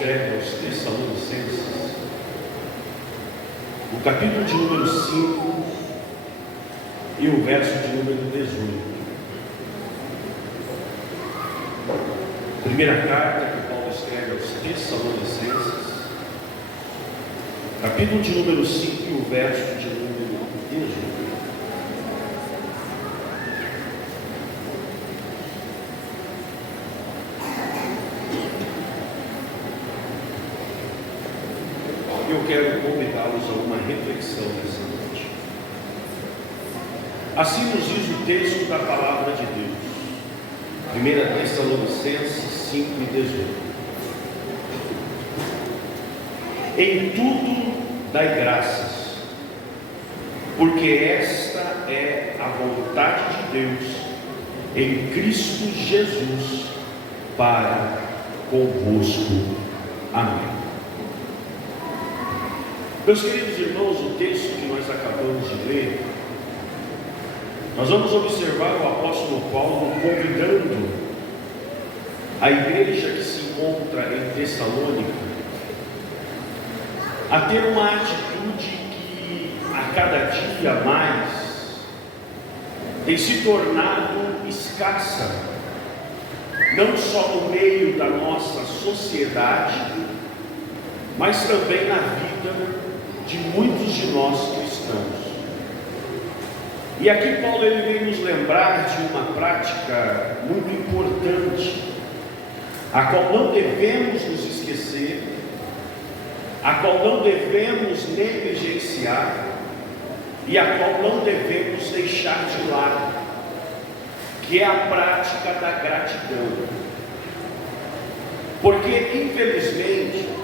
escreve aos Tessalonicenses, no capítulo de número 5 e o verso de número 18. Primeira carta que Paulo escreve aos Tessalonicenses, capítulo de número 5 e o verso de número 18. Eu quero convidá-los a uma reflexão nessa noite. Assim nos diz o texto da palavra de Deus, 1 Tessalonicenses 5 e 18. Em tudo dai graças, porque esta é a vontade de Deus em Cristo Jesus para convosco. Amém. Meus queridos irmãos, o texto que nós acabamos de ler, nós vamos observar o apóstolo Paulo convidando a igreja que se encontra em Tessalônica a ter uma atitude que a cada dia mais tem se tornado escassa, não só no meio da nossa sociedade, mas também na vida de muitos de nós cristãos. E aqui Paulo vem nos lembrar de uma prática muito importante, a qual não devemos nos esquecer, a qual não devemos negligenciar e a qual não devemos deixar de lado, que é a prática da gratidão. Porque infelizmente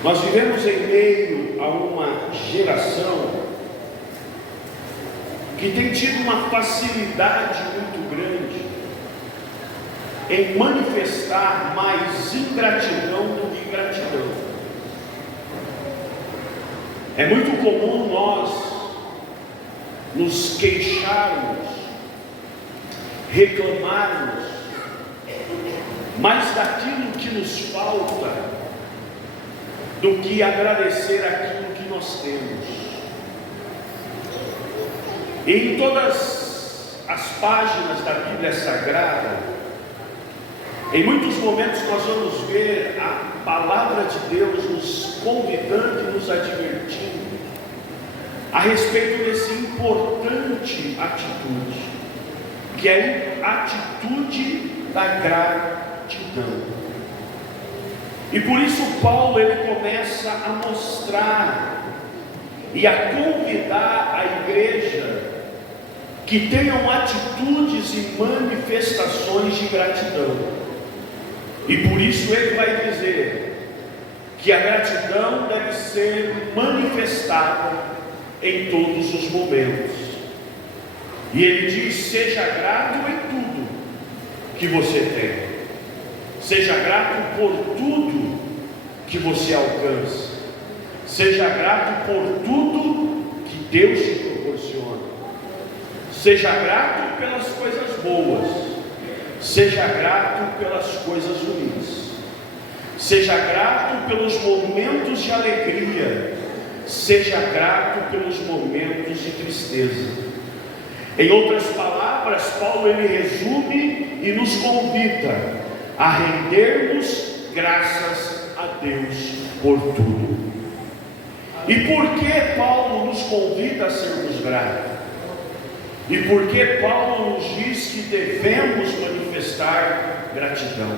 nós vivemos em meio a uma geração que tem tido uma facilidade muito grande em manifestar mais ingratidão do que gratidão. É muito comum nós nos queixarmos, reclamarmos mais daquilo que nos falta do que agradecer aquilo que nós temos. E em todas as páginas da Bíblia Sagrada, em muitos momentos nós vamos ver a palavra de Deus nos convidando e nos advertindo a respeito desse importante atitude, que é a atitude da gratidão. E por isso Paulo começa a mostrar e a convidar a igreja que tenham atitudes e manifestações de gratidão. E por isso ele vai dizer que a gratidão deve ser manifestada em todos os momentos. E ele diz: seja grato em tudo que você tem. Seja grato por tudo que você alcança. Seja grato por tudo que Deus te proporciona. Seja grato pelas coisas boas. Seja grato pelas coisas ruins. Seja grato pelos momentos de alegria. Seja grato pelos momentos de tristeza. Em outras palavras, Paulo resume e nos convida a rendermos graças a Deus por tudo. E por que Paulo nos convida a sermos gratos? E por que Paulo nos diz que devemos manifestar gratidão?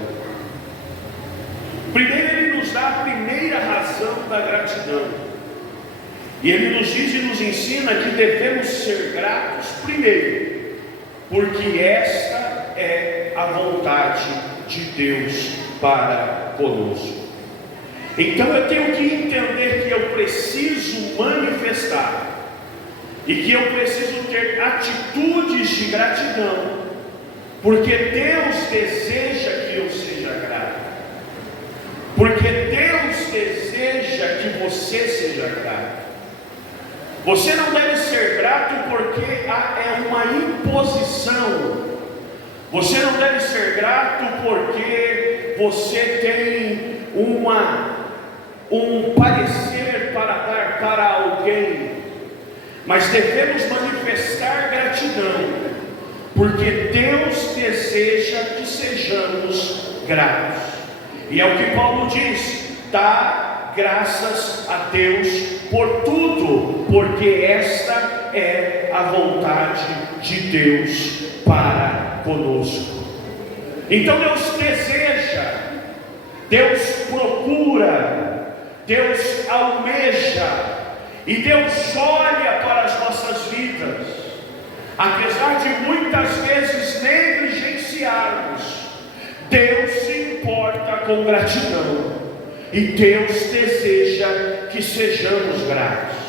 Primeiro, ele nos dá a primeira razão da gratidão. E ele nos diz e nos ensina que devemos ser gratos primeiro, porque esta é a vontade de Deus para conosco. Então eu tenho que entender que eu preciso manifestar e que eu preciso ter atitudes de gratidão, porque Deus deseja que eu seja grato, porque Deus deseja que você seja grato. Você não deve ser grato porque é uma imposição. Você não deve ser grato porque você tem um parecer para dar para alguém, mas devemos manifestar gratidão, porque Deus deseja que sejamos gratos. E é o que Paulo diz: dá graças a Deus por tudo, porque esta é a vontade de Deus para conosco. Então Deus deseja, Deus procura, Deus almeja, e Deus olha para as nossas vidas, apesar de muitas vezes negligenciarmos. Deus se importa com gratidão, e Deus deseja que sejamos gratos.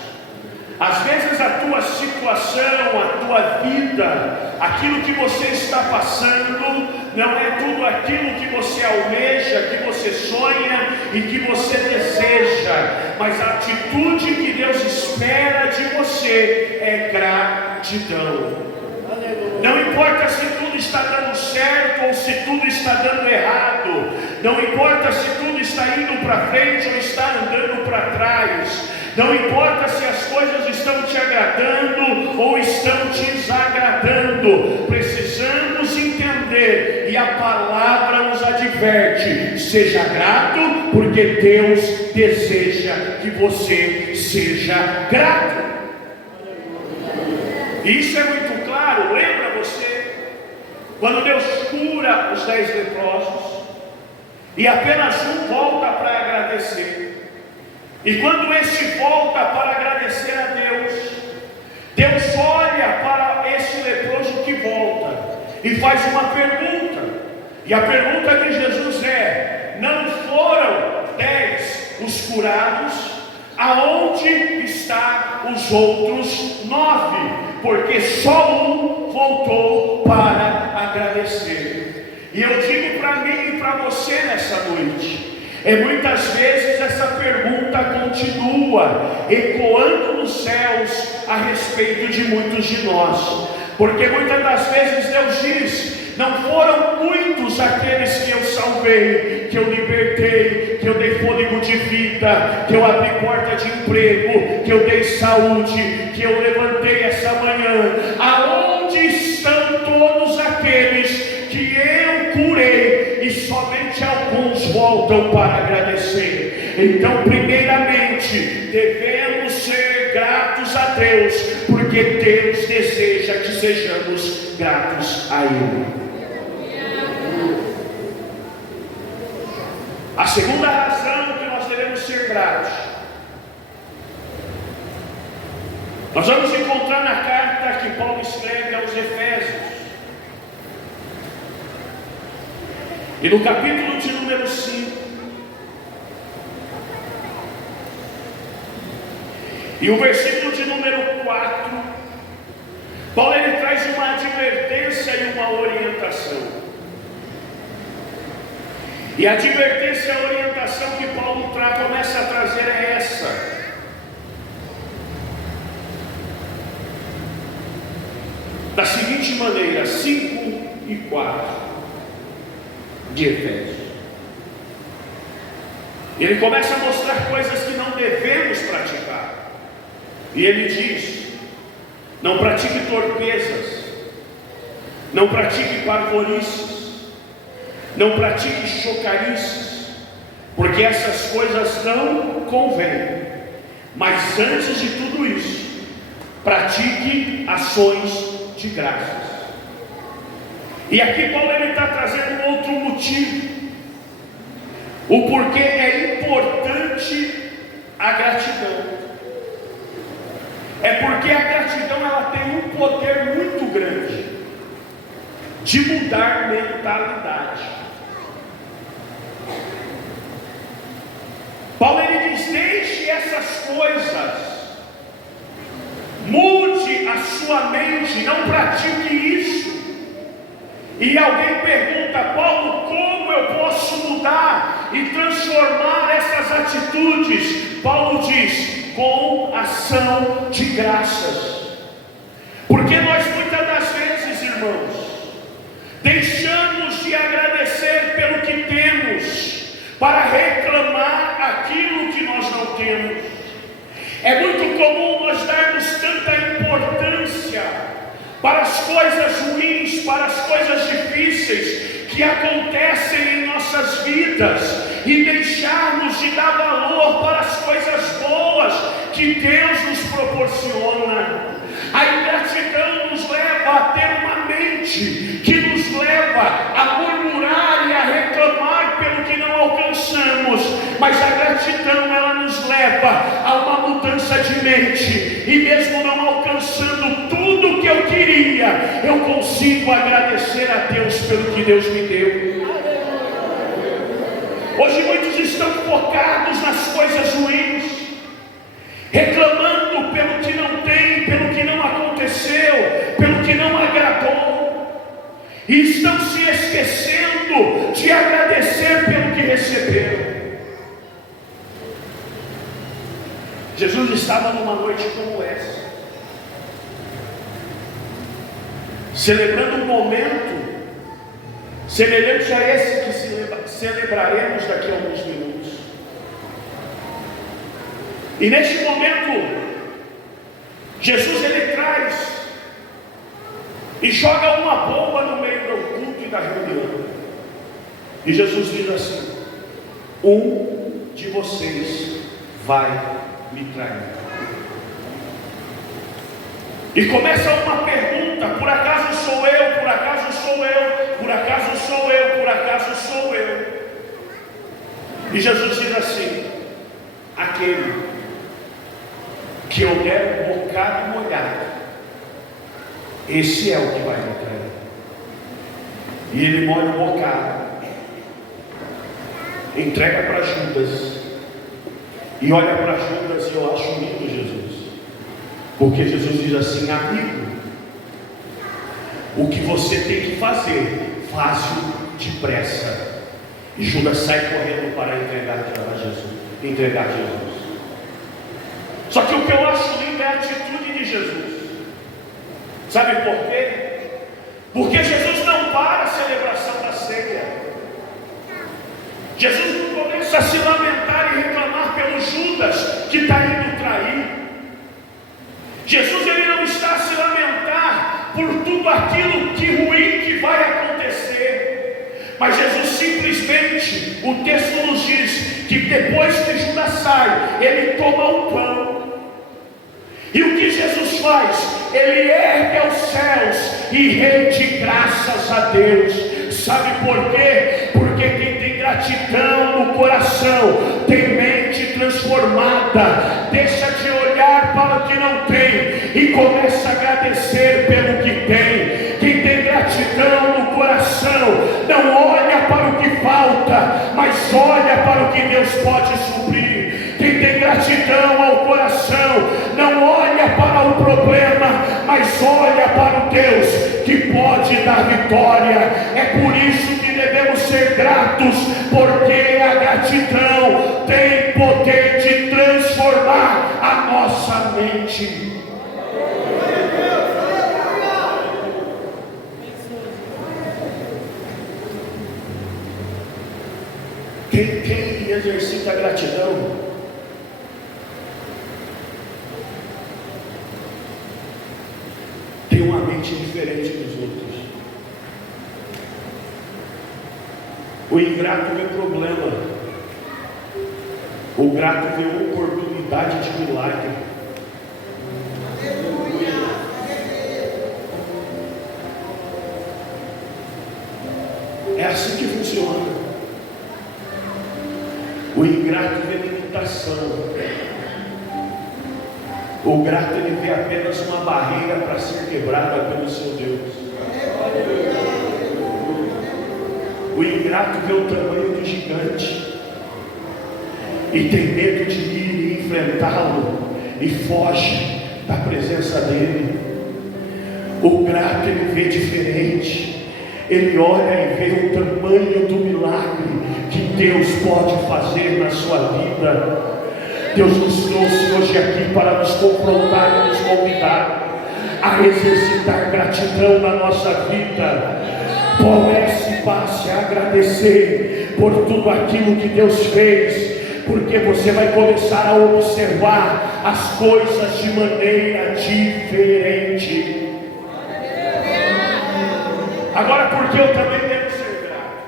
Às vezes a tua situação, a tua vida, aquilo que você está passando, não é tudo aquilo que você almeja, que você sonha e que você deseja, mas a atitude que Deus espera de você é gratidão. Não importa se tudo está dando certo ou se tudo está dando errado, não importa se tudo está indo para frente ou está andando para trás, não importa se as coisas estão te agradando ou estão te desagradando, precisamos entender, e a palavra nos adverte: seja grato, porque Deus deseja que você seja grato. Isso é muito claro. Lembra você quando Deus cura os 10 leprosos e apenas um volta para agradecer? E quando este volta para agradecer a Deus, Deus olha para este leproso que volta e faz uma pergunta. E a pergunta de Jesus é: não foram 10 os curados? Aonde estão os outros 9? Porque só um voltou para agradecer. E eu digo para mim e para você nessa noite, muitas vezes essa pergunta continua ecoando nos céus a respeito de muitos de nós, porque muitas das vezes Deus diz: não foram muitos aqueles que eu salvei, que eu libertei, que eu dei fôlego de vida, que eu abri porta de emprego, que eu dei saúde, que eu levantei essa manhã. Aonde estão todos aqueles que eu curei? E somente alguns voltam para agradecer. Então, primeiramente, devemos ser gratos a Deus, porque Deus deseja que sejamos gratos a Ele. A segunda razão que nós devemos ser gratos, nós vamos encontrar na carta que Paulo escreve aos Efésios, e no capítulo de número 5, e o versículo de número 4, Paulo ele traz uma advertência e uma orientação. E a advertência e a orientação que Paulo começa a trazer é essa: da seguinte maneira, 5 e 4 de Efésios. Ele começa a mostrar coisas que não devemos praticar. E ele diz: não pratique torpezas, não pratique parvorices, não pratique chocarices, porque essas coisas não convêm. Mas antes de tudo isso, pratique ações de graças. E aqui Paulo está trazendo um outro motivo, o porquê é importante a gratidão. É porque a gratidão ela tem um poder muito grande de mudar mentalidade. Paulo ele diz: deixe essas coisas, mude a sua mente, não pratique isso. E alguém pergunta: Paulo, como eu posso mudar e transformar essas atitudes? Paulo diz: com ação de graças. Porque nós muitas das vezes, irmãos, deixamos de agradecer pelo que temos para reclamar temos. É muito comum nós darmos tanta importância para as coisas ruins, para as coisas difíceis que acontecem em nossas vidas e deixarmos de dar valor para as coisas boas que Deus nos proporciona. A ingratidão nos leva a ter uma mente que nos leva a murmurar e a reclamar pelo que não alcançamos, mas a gratidão ela nos leva a uma mudança de mente, e mesmo não alcançando tudo o que eu queria, eu consigo agradecer a Deus pelo que Deus me deu. Hoje muitos estão focados nas coisas ruins, reclamando pelo que não tem, pelo que não aconteceu, pelo que não agradou, e estão se esquecendo de agradecer pelo que receberam. Jesus estava numa noite como essa, celebrando um momento semelhante a esse que celebraremos daqui a alguns minutos. E neste momento, Jesus ele traz e joga uma bomba no meio do culto e da reunião. E Jesus diz assim: um de vocês vai me trair. E começa uma pergunta: por acaso sou eu? Por acaso sou eu? Por acaso sou eu? Por acaso sou eu? E Jesus diz assim: aquele que eu der um bocado molhado, esse é o que vai me trair. E ele molha o bocado, entrega para Judas, e olha para Judas, e eu acho lindo Jesus, porque Jesus diz assim: amigo, o que você tem que fazer, faz-o depressa. E Judas sai correndo para entregar Jesus. Só que o que eu acho lindo é a atitude de Jesus. Sabe por quê? Porque Jesus não para a celebração da ceia. Jesus não começa a se lamentar e reclamar pelo Judas que está indo trair. Jesus ele não está a se lamentar por tudo aquilo que ruim que vai acontecer. Mas Jesus simplesmente, o texto nos diz que depois que Judas sai, ele toma o pão. E o que Jesus faz? Ele ergue aos céus e rende graças a Deus. Sabe por quê? Porque quem tem gratidão no coração tem mente transformada, deixa de olhar para o que não tem e começa a agradecer pelo que tem. Quem tem gratidão no coração não olha para o que falta, mas olha para o que Deus pode suprir. Quem tem gratidão ao coração não olha para o problema, mas olha para o Deus que pode dar vitória. É por isso que devemos ser gratos, porque a gratidão tem poder de transformar a nossa mente. Quem exercita a gratidão tem uma mente diferente dos outros. O ingrato vê problema, o grato vê oportunidade de milagre. É assim que funciona. O ingrato vê limitação. O grato ele vê apenas uma barreira para ser quebrada pelo seu Deus. O ingrato vê o tamanho do gigante e tem medo de ir e enfrentá-lo e foge da presença dele. O grato ele vê diferente. Ele olha e vê o tamanho do milagre que Deus pode fazer na sua vida. Deus nos trouxe hoje aqui para nos confrontar e nos convidar a exercitar gratidão na nossa vida. Comece e passe a agradecer por tudo aquilo que Deus fez. porque você vai começar a observar as coisas de maneira diferente. Agora, porque eu também devo ser grato.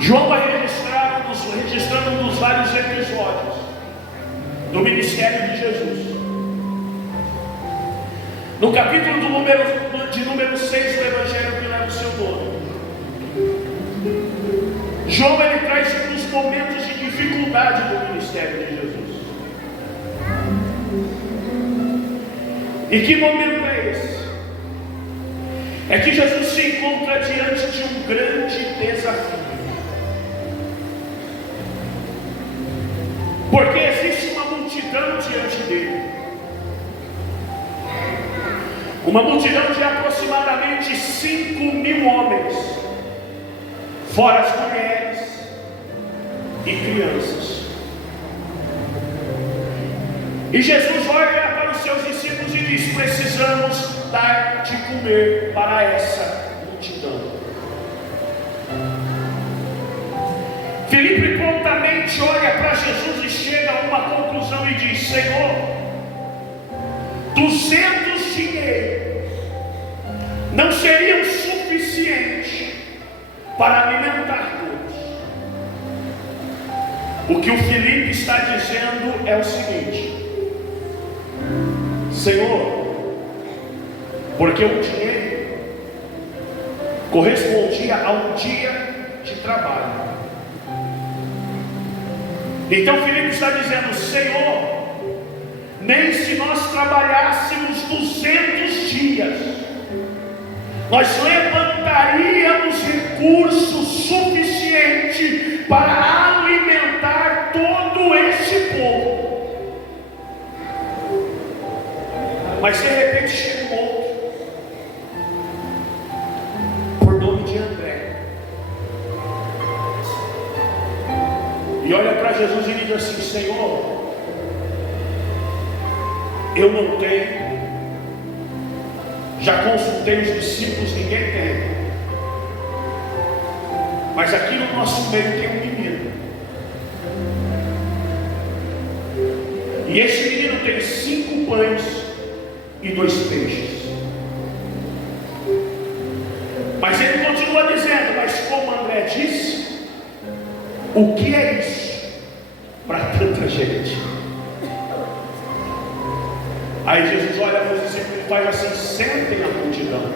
João vai registrando um dos vários episódios do ministério de Jesus. No capítulo de número 6 do Evangelho que leva o seu nome, João ele traz um dos momentos de dificuldade do ministério de Jesus. E que momento é esse? É que Jesus se encontra diante de um grande desafio. Porque existe uma multidão diante dele. Uma multidão de aproximadamente 5.000 homens, fora as mulheres e crianças. E Jesus olha para os seus discípulos e diz: precisamos dar de comer para essa multidão. Filipe prontamente olha para Jesus e chega a uma conclusão e diz: Senhor, 200 dinheiros não seriam suficientes para alimentar todos. O que o Filipe está dizendo é o seguinte: Senhor, porque o dinheiro correspondia a um dia de trabalho. Então Filipe está dizendo: Senhor, nem se nós trabalhássemos 200 dias, nós levantaríamos recursos suficientes para alimentar todo esse povo. Mas de repente chega um outro, por nome de André, e olha para Jesus e diz assim: Senhor, eu não tenho, já consultei os discípulos, ninguém tem, mas aqui no nosso meio tem um menino, e esse menino tem 5 pães e 2 peixes. Mas ele continua dizendo: mas como André disse, o que é isso para tanta gente? Aí Jesus olha para os discípulos e faz assim: sentem a multidão,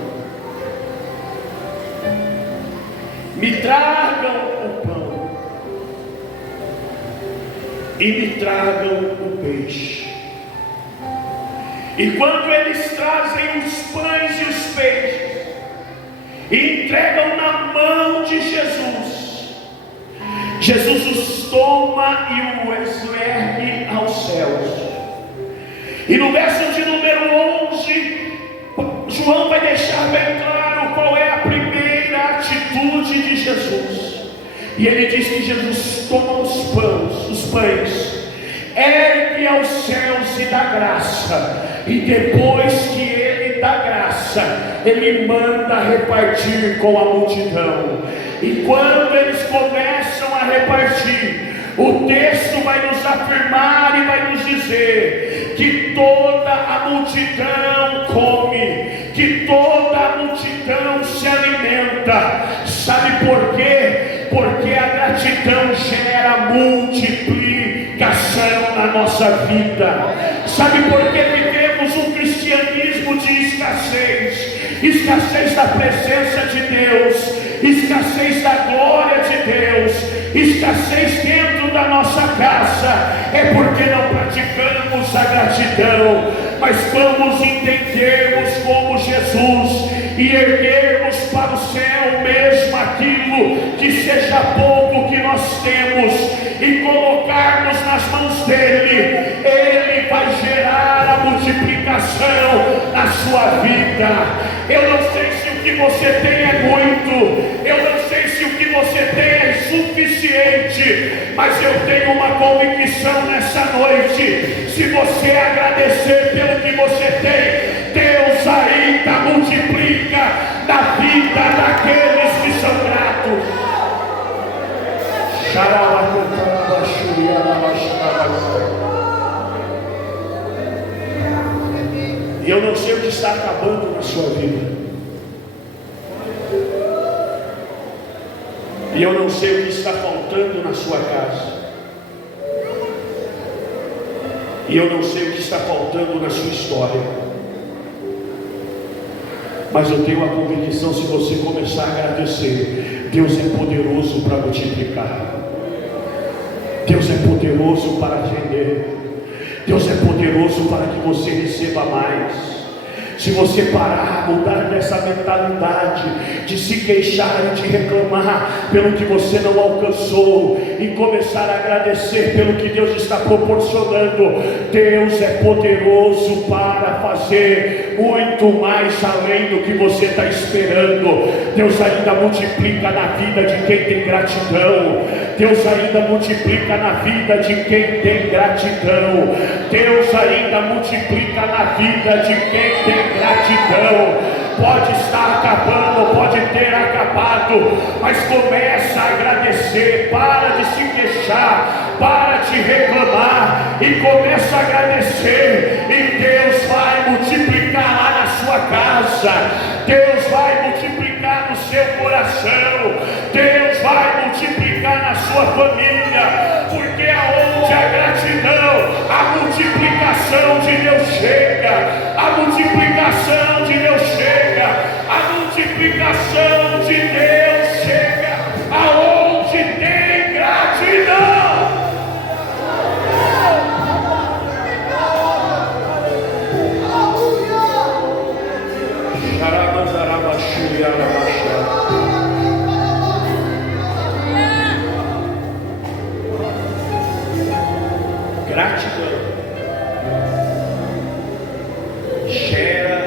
me tragam o pão e me tragam o peixe. E quando eles trazem os pães e os peixes e entregam na mão de Jesus, Jesus os toma e os ergue aos céus. E no verso de número 11, João vai deixar bem claro qual é a primeira atitude de Jesus. E ele diz que Jesus toma os pães, ergue aos céus e dá graça. E depois que ele dá graça, ele manda repartir com a multidão. E quando eles começam a repartir, o texto vai nos afirmar e vai nos dizer que toda a multidão come, que toda a multidão se alimenta. Sabe por quê? Porque a gratidão gera multiplicação na nossa vida. Sabe por que vivemos um cristianismo de escassez? Escassez da presença de Deus, escassez da glória de Deus, escassez dentro da nossa casa. É porque não praticamos a gratidão. Mas vamos entendermos como Jesus e erguermos para o céu mesmo aquilo que seja pouco que nós temos e colocarmos nas mãos dele. Ele vai gerar a multiplicação na sua vida. Eu não sei se o que você tem é muito, eu não sei se o que você tem é suficiente, mas eu tenho uma convicção nessa noite: se você agradecer pelo que você tem, Deus ainda multiplica na vida daqueles que são gratos. E eu não sei o que está acabando na sua vida. E eu não sei o que está faltando na sua casa. E eu não sei o que está faltando na sua história. Mas eu tenho a convicção, se você começar a agradecer, Deus é poderoso para multiplicar. Deus é poderoso para render. Deus é poderoso para que você receba mais. Se você parar, mudar dessa mentalidade de se queixar e de reclamar pelo que você não alcançou e começar a agradecer pelo que Deus está proporcionando, Deus é poderoso para fazer muito mais além do que você está esperando. Deus ainda multiplica na vida de quem tem gratidão. Deus ainda multiplica na vida de quem tem gratidão. Deus ainda multiplica na vida de quem tem gratidão. Pode estar acabando, pode ter acabado, mas começa a agradecer. Para de se queixar, para de reclamar e começa a agradecer, e Deus vai multiplicar lá na sua casa. Deus vai multiplicar no seu coração. Deus vai multiplicar na sua família, porque aonde a gratidão, a multiplicação de Deus chega. A multiplicação de Deus chega. A multiplicação de Deus chega aonde tem gratidão. Gratidão gera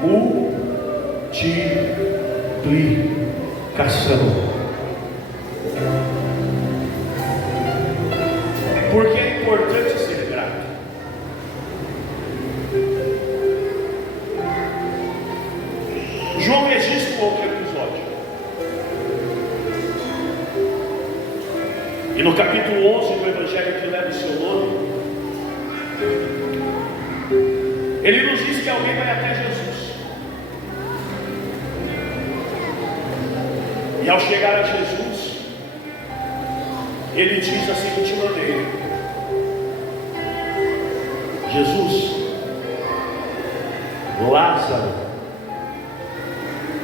multiplicação. Por que é importante ser grato? João registra um outro episódio. E no capítulo 11 do Evangelho que leva o seu nome, ele nos diz que alguém vai até Jesus. E ao chegar a Jesus, ele diz da seguinte maneira: Jesus, Lázaro,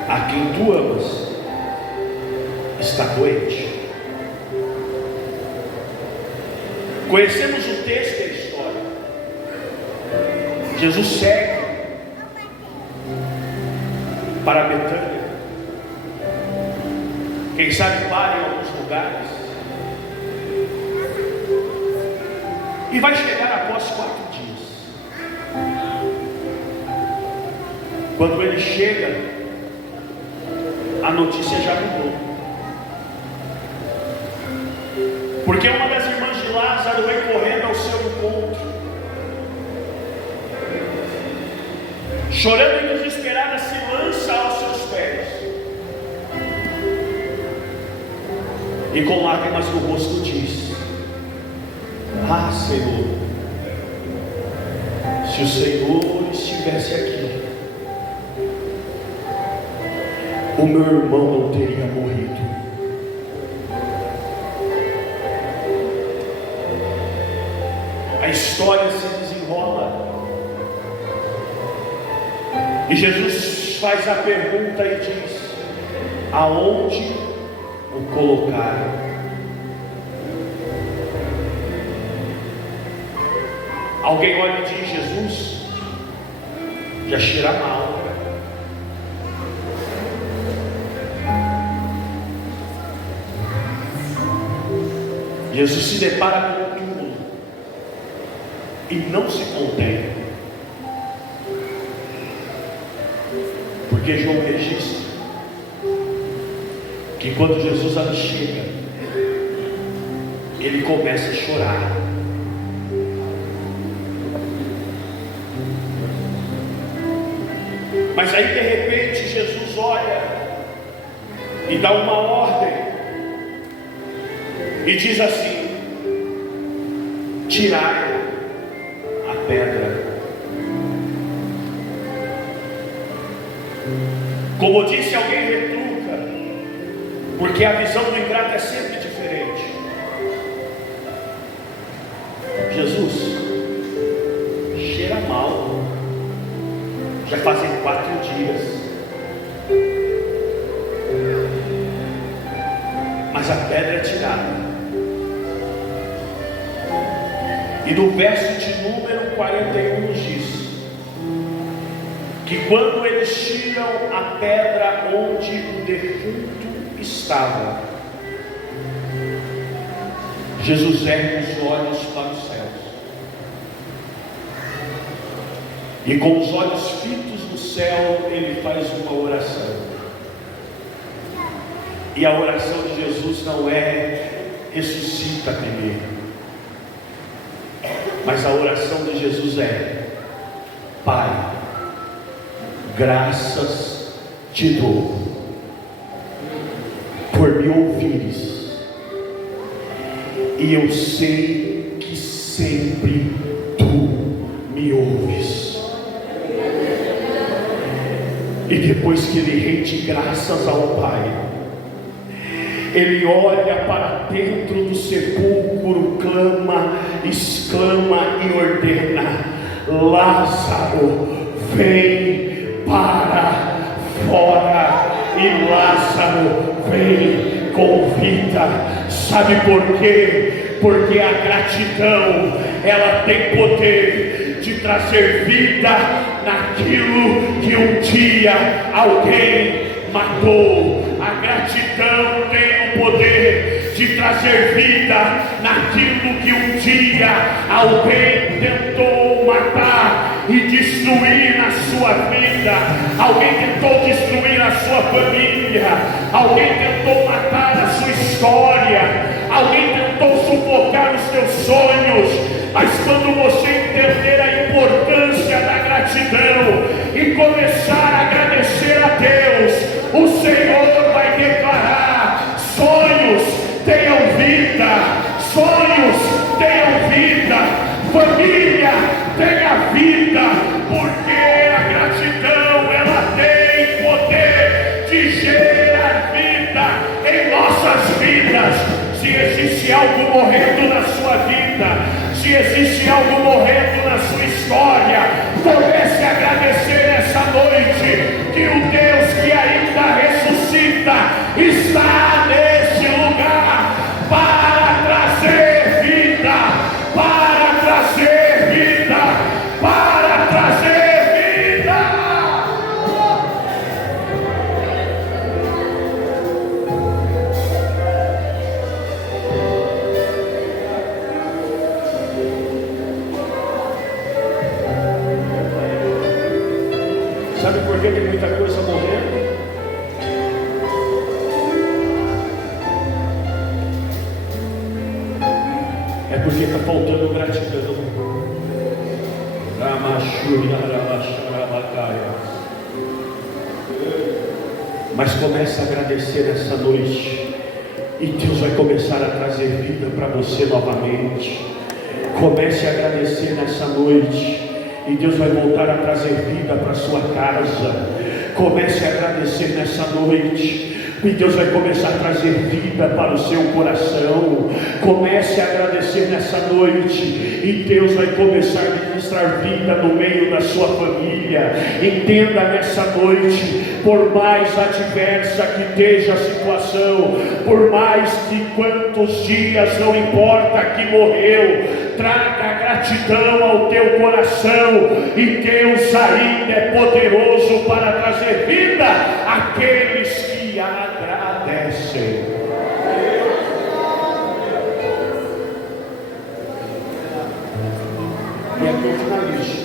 a quem tu amas, está doente. Conhecemos o texto e a história. Jesus segue para Betânia. Quem sabe para em alguns lugares. E vai chegar após 4 dias. Quando ele chega, a notícia já mudou. Porque uma das irmãs de Lázaro vem correndo ao seu encontro, chorando e desesperada, se lança aos seus pés, e com lágrimas no rosto diz: ah, Senhor, se o Senhor estivesse aqui, o meu irmão não teria morrido. A história se desenrola, e Jesus faz a pergunta e diz: aonde o colocaram? Alguém olha e diz: Jesus já cheira mal. Jesus se depara com o túmulo e não se contém, porque João registra que quando Jesus ali chega, ele começa a chorar. Mas aí de repente Jesus olha e dá uma ordem e diz assim: tirai a pedra. Como disse, alguém retruca, porque a visão do ingrato é sempre diferente. Jesus, cheira mal, já fazem 4 dias, mas a pedra é tirada. E no verso de número 41 nos diz que quando eles tiram a pedra onde o defunto estava, Jesus ergue os olhos para os céus, e com os olhos fitos no céu, ele faz uma oração. E a oração de Jesus não é ressuscita primeiro, mas a oração de Jesus é: Pai, graças te dou por me ouvires, e eu sei que sempre tu me ouves. E depois que ele rende graças ao Pai, ele olha para dentro do sepulcro, clama, exclama e ordena: Lázaro, vem para fora. E Lázaro vem com vida. Sabe por quê? Porque a gratidão, ela tem poder de trazer vida naquilo que um dia alguém matou. A gratidão tem o poder de trazer vida naquilo que um dia alguém tentou matar e destruir na sua vida. Alguém tentou destruir a sua família, alguém tentou matar a sua história, alguém tentou sufocar os teus sonhos. Mas quando você entender a importância da gratidão e começar a agradecer a Deus, o Senhor vai declarar: sonhos tenham vida, sonhos tenham vida, família tenha vida, porque a gratidão, ela tem poder de gerar vida em nossas vidas. Se existe algo morrendo na sua vida, se existe algo morrendo na sua história, comece a agradecer essa noite que o Deus que ainda ressuscita está nesse lugar para trazer vida, para trazer vida, para trazer vida. Sabe por que tem muita coisa morrendo? É porque está faltando gratidão. Mas comece a agradecer essa noite, e Deus vai começar a trazer vida para você novamente. Comece a agradecer nessa noite, e Deus vai voltar a trazer vida para a sua casa. Comece a agradecer nessa noite, e Deus vai começar a trazer vida para o seu coração. Comece a agradecer nessa noite, e Deus vai começar a ministrar vida no meio da sua família. Entenda nessa noite, por mais adversa que esteja a situação, por mais que quantos dias, não importa que morreu, traga gratidão ao teu coração, e Deus ainda é poderoso para trazer vida àqueles que agradecem. E aqui eu finalizo.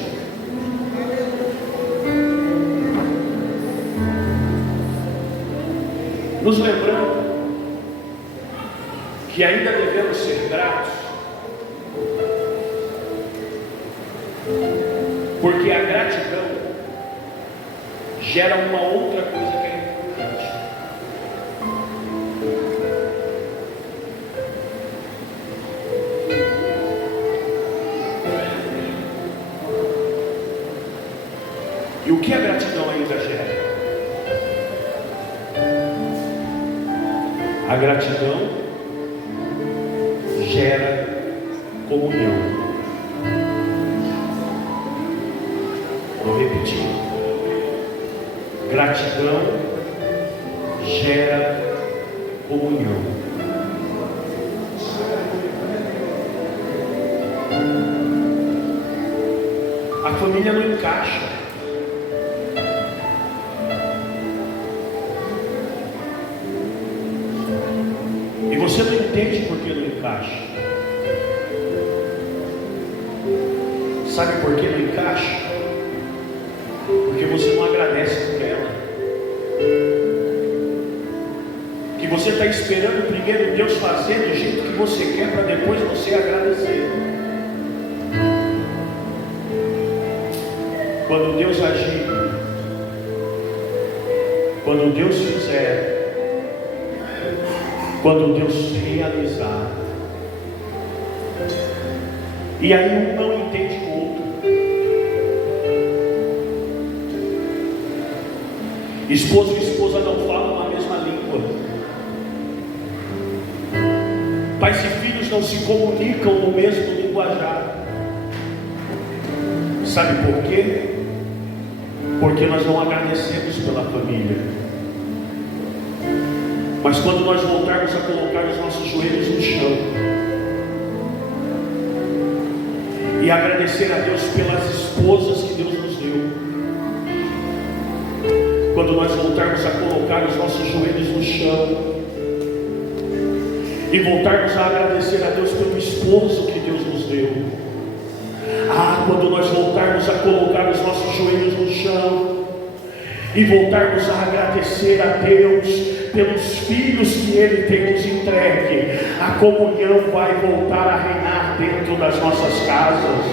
Nos lembrando que ainda devemos ser gratos, porque a gratidão gera uma outra coisa que é importante. E o que a gratidão ainda gera? A gratidão gera comunhão. Vou repetir. Gratidão gera comunhão. A família não encaixa. E você não entende por que não encaixa. Sabe por que não encaixa? Porque você não agradece por ela. Que você está esperando primeiro Deus fazer do jeito que você quer, para depois você agradecer. Quando Deus agir, quando Deus fizer, quando Deus realizar, e aí um não entende o outro. Esposo e esposa não falam a mesma língua. Pais e filhos não se comunicam no mesmo linguajar. Sabe por quê? Porque nós não agradecemos pela família. Mas quando nós voltarmos a colocar os nossos joelhos no chão e agradecer a Deus pelas esposas que Deus nos deu, quando nós voltarmos a colocar os nossos joelhos no chão e voltarmos a agradecer a Deus pelo esposo que Deus nos deu, quando nós voltarmos a colocar os nossos joelhos no chão e voltarmos a agradecer a Deus pelos filhos que Ele tem nos entregue, a comunhão vai voltar a reinar dentro das nossas casas.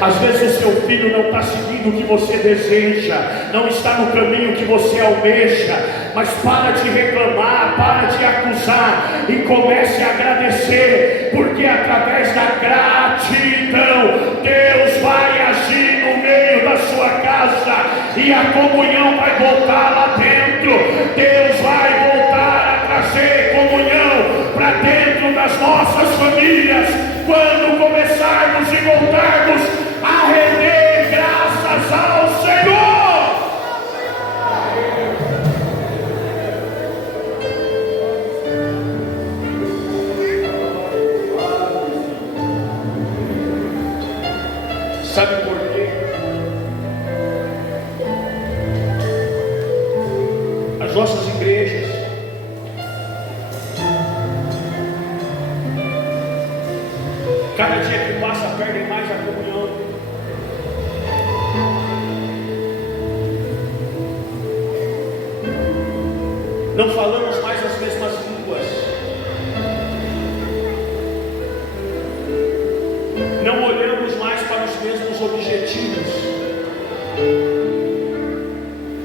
Às vezes o seu filho não está seguindo o que você deseja, não está no caminho que você almeja, mas para de reclamar, para de acusar e comece a agradecer, porque através da gratidão Deus vai agir no meio da sua casa e a comunhão vai voltar lá dentro. Deus vai voltar a trazer comunhão para dentro das nossas famílias quando começarmos e voltarmos a render graças ao Senhor. Sabe por quê? As nossas igrejas cada dia que passa perdem mais a comunhão. Não falamos mais as mesmas línguas. Não olhamos mais para os mesmos objetivos.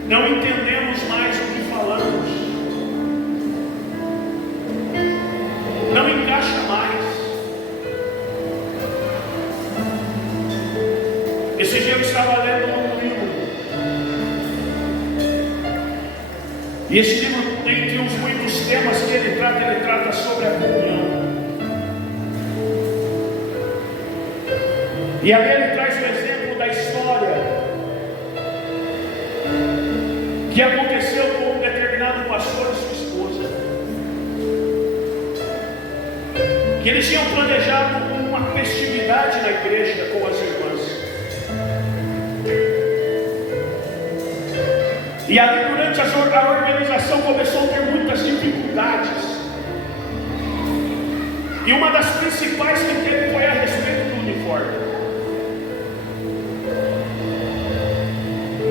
Não entendemos mais o que falamos. Não encaixa mais. Esse dia eu estava lendo um livro. E esse livro, dentre os muitos temas que ele trata sobre a comunhão. E ali ele traz o exemplo da história que aconteceu com um determinado pastor e sua esposa, que eles tinham planejado uma festividade na igreja com as irmãs. E ali durante a organização começou a ter muitas dificuldades. E uma das principais que teve foi a respeito do uniforme.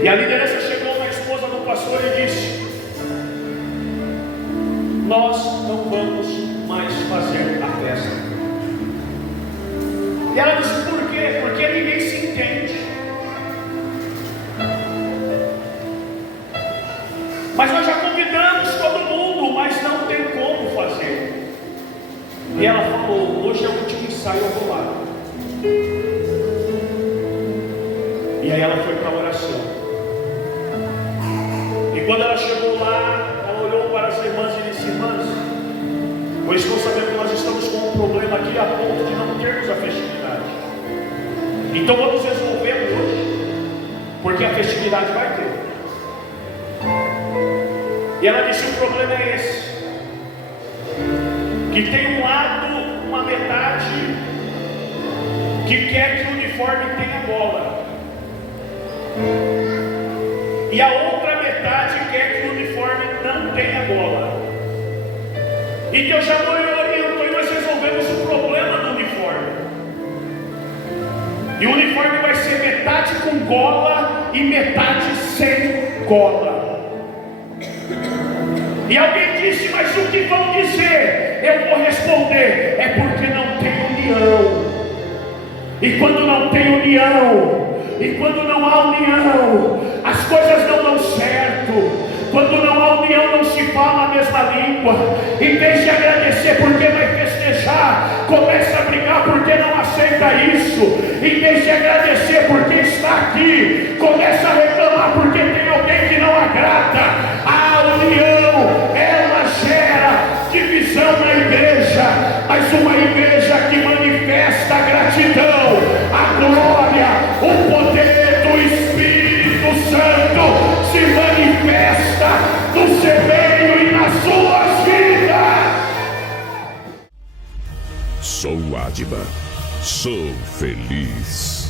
E a liderança chegou na esposa do pastor e disse: nós não vamos mais fazer a festa. E ela disse: por quê? Porque ninguém se entende. Mas nós já convidamos todo mundo, mas não tem como fazer. E ela falou: hoje é o último ensaio, eu vou lá. E aí ela foi para a oração. E quando ela chegou lá, ela olhou para as irmãs e disse: irmãs, Pois estou sabendo que nós estamos com um problema aqui a ponto de não termos a festividade. Então vamos resolver hoje, porque a festividade vai ter. E ela disse: o problema é esse, que tem um lado, uma metade, que quer que o uniforme tenha bola, e a outra metade quer que o uniforme não tenha bola. E Deus já me orientou e nós resolvemos o problema do uniforme. E o uniforme vai ser metade com gola e metade sem gola. E alguém disse: mas o que vão dizer? Eu vou responder: é porque não tem união. E quando não tem união, e quando não há união, as coisas não dão certo. Quando não há união, não se fala a mesma língua. Em vez de agradecer porque vai festejar, começa a brigar porque não aceita isso. Em vez de agradecer porque está aqui, começa a reclamar porque tem alguém que não agrada. A união, ela gera divisão na igreja, mas uma igreja que manifesta a gratidão, a glória, o poder do Espírito Santo se manifesta no seu meio e nas suas vidas. Sou Adba, sou feliz.